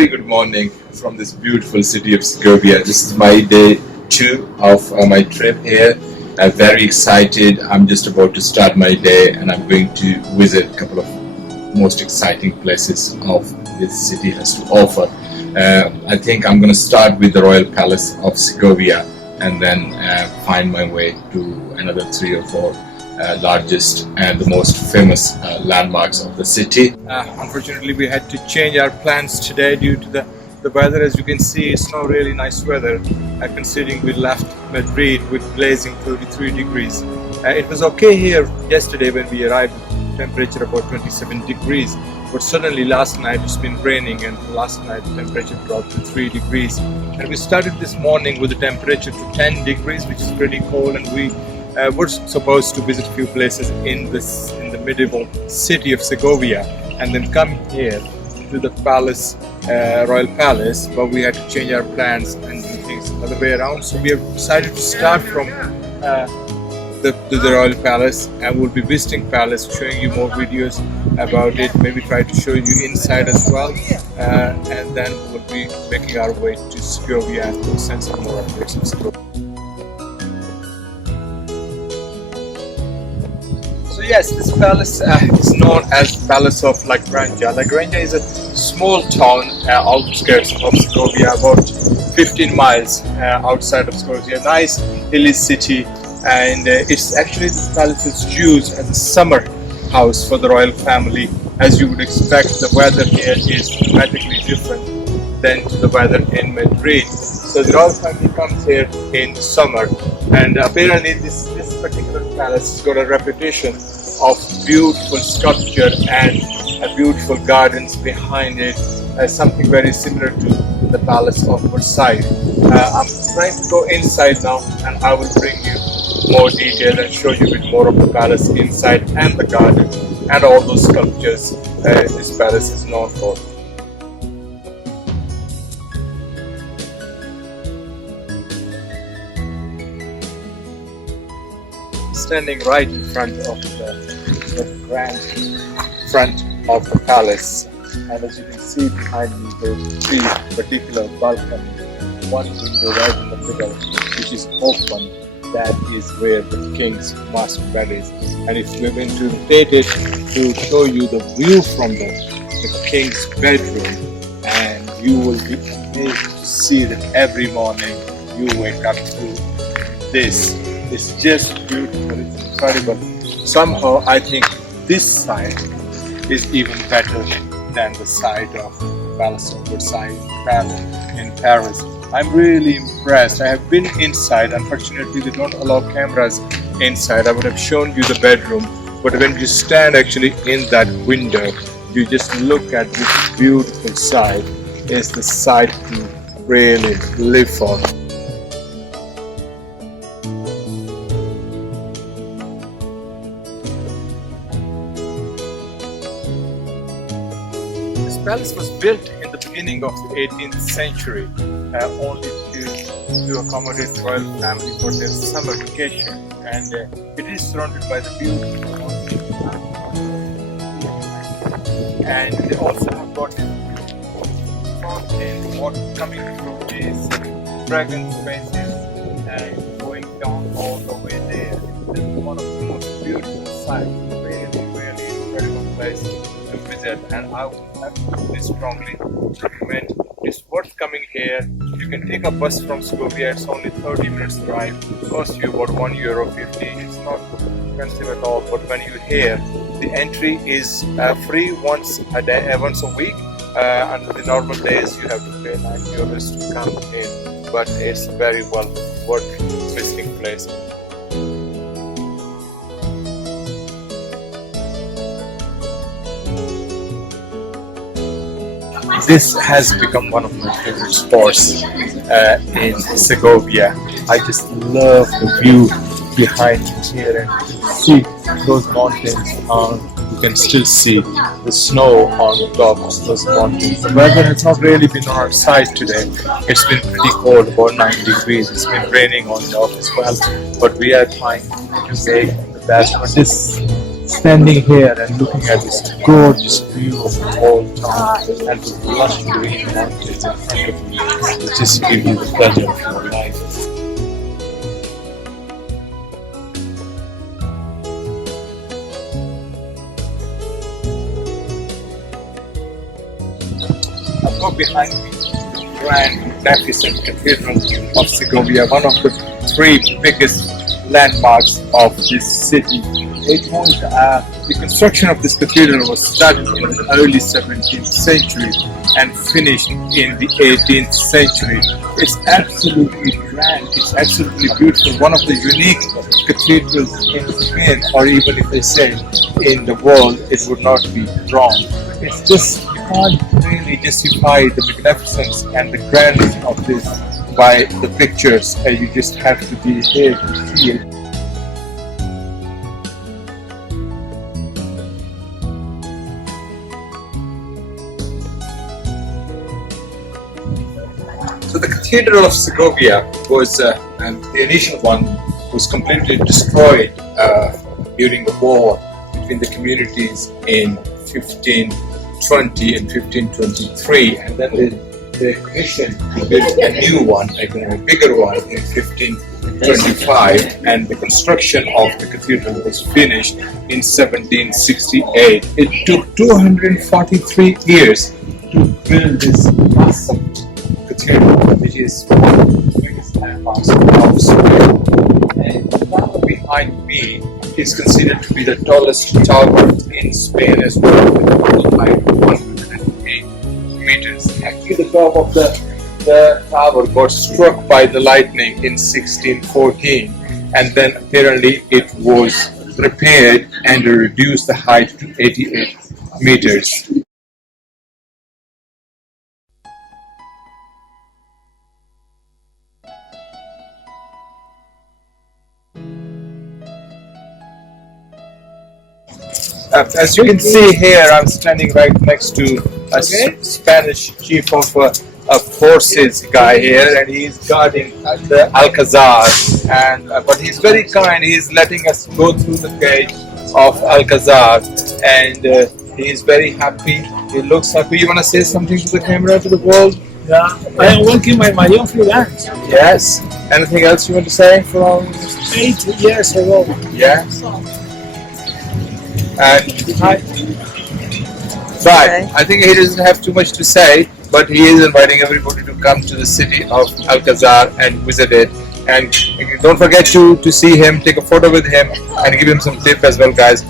very good morning from this beautiful city of Segovia. This is my day 2 of my trip here. I'm very excited. I'm just about to start my day and I'm going to visit a couple of most exciting places of this city has to offer. I think I'm going to start with the Royal Palace of Segovia and then find my way to another 3 or 4 largest and the most famous landmarks of the city. Unfortunately, we had to change our plans today due to the weather. As you can see, it's not really nice weather, considering we left Madrid with blazing 33 degrees. It was okay here yesterday when we arrived, temperature about 27 degrees, but suddenly last night it's been raining and last night the temperature dropped to 3 degrees. And we started this morning with the temperature to 10 degrees, which is pretty cold, and we we're supposed to visit a few places in the medieval city of Segovia and then come here to the palace, Royal Palace, but we had to change our plans and do things the other way around. So we have decided to start from the Royal Palace, and we'll be visiting palace, showing you more videos about it, maybe try to show you inside as well, and then we'll be making our way to Segovia and we'll send some more updates of Segovia. So yes, this palace is known as Palace of La Granja. La Granja is a small town outskirts of Segovia, about 15 miles outside of Segovia. Nice hilly city, and it's actually, this palace is used as a summer house for the royal family. As you would expect, the weather here is dramatically different than to the weather in Madrid. So the royal family comes here in the summer, and apparently this particular palace has got a reputation of beautiful sculpture and beautiful gardens behind it, something very similar to the Palace of Versailles. I'm trying to go inside now, and I will bring you more detail and show you a bit more of the palace inside and the garden and all those sculptures this palace is known for. Standing right in front of the grand front of the palace, and as you can see behind me, those 3 particular balconies, one window right in the middle which is open, that is where the king's master bed is. And if we're going to rotate it to show you the view from the king's bedroom, and you will be amazed to see that every morning you wake up to this. It's just beautiful, it's incredible. Somehow I think this side is even better than the side of the Palace of Versailles in Paris. I'm really impressed. I have been inside. Unfortunately, they don't allow cameras inside. I would have shown you the bedroom, but when you stand actually in that window, you just look at this beautiful side. It's the side to really live on. This palace was built in the beginning of the 18th century, only to accommodate the royal family for their summer vacation, and it is surrounded by the beautiful mountains, and they also have got this fountain, water coming through these fragrant spaces and going down all the way there. This is one of the most beautiful sights, really incredible place to visit, and I would absolutely strongly recommend. It's worth coming here. You can take a bus from Segovia. It's only 30 minutes drive. It costs you about €1.50. It's not expensive at all. But when you're here, the entry is free once a day, once a week. Under the normal days, you have to pay €9 to come in. But it's very well worth visiting place. This has become one of my favorite spots in Segovia. I just love the view behind me here, and you can see those mountains. You can still see the snow on the top of those mountains. The weather has not really been on our side today. It's been pretty cold, about 9 degrees. It's been raining on and off as well, but we are trying to make the best. But this standing here and looking at this gorgeous view of the whole town and the lush green mountains in front of you, it just gives you the pleasure of your life. I've got behind me the grand, magnificent Cathedral of Segovia, one of the three biggest landmarks of this city. It was the construction of this cathedral was started in the early 17th century and finished in the 18th century. It's absolutely grand, it's absolutely beautiful, one of the unique cathedrals in Spain, or even if they say in the world, it would not be wrong. It's just, you can't really justify the magnificence and the grandness of this by the pictures, and you just have to be here to see it. So the Cathedral of Segovia was, the initial one was completely destroyed during the war between the communities in 1520 and 1523, and then they commissioned to build a new one, a bigger one in 1525, and the construction of the cathedral was finished in 1768. It took 243 years to build this massive cathedral, which is one of the biggest landmarks of Spain. And the tower behind me is considered to be the tallest tower in Spain as well, with a total height of 108 meters. Actually, the top of the tower got struck by the lightning in 1614, and then apparently it was repaired and reduced the height to 88 meters. As you can see here, I'm standing right next to a Spanish chief of forces guy here, and he's guarding the Alcázar. And but he's very kind. He's letting us go through the gate of Alcázar, and he's very happy. He looks happy. You want to say something to the camera, to the world? Yeah, I am working my own freelance. Yes. Anything else you want to say? From 8 years ago. Yeah. And I think he doesn't have too much to say, but he is inviting everybody to come to the city of Alcázar and visit it. And don't forget to see him, take a photo with him, and give him some tip as well, guys.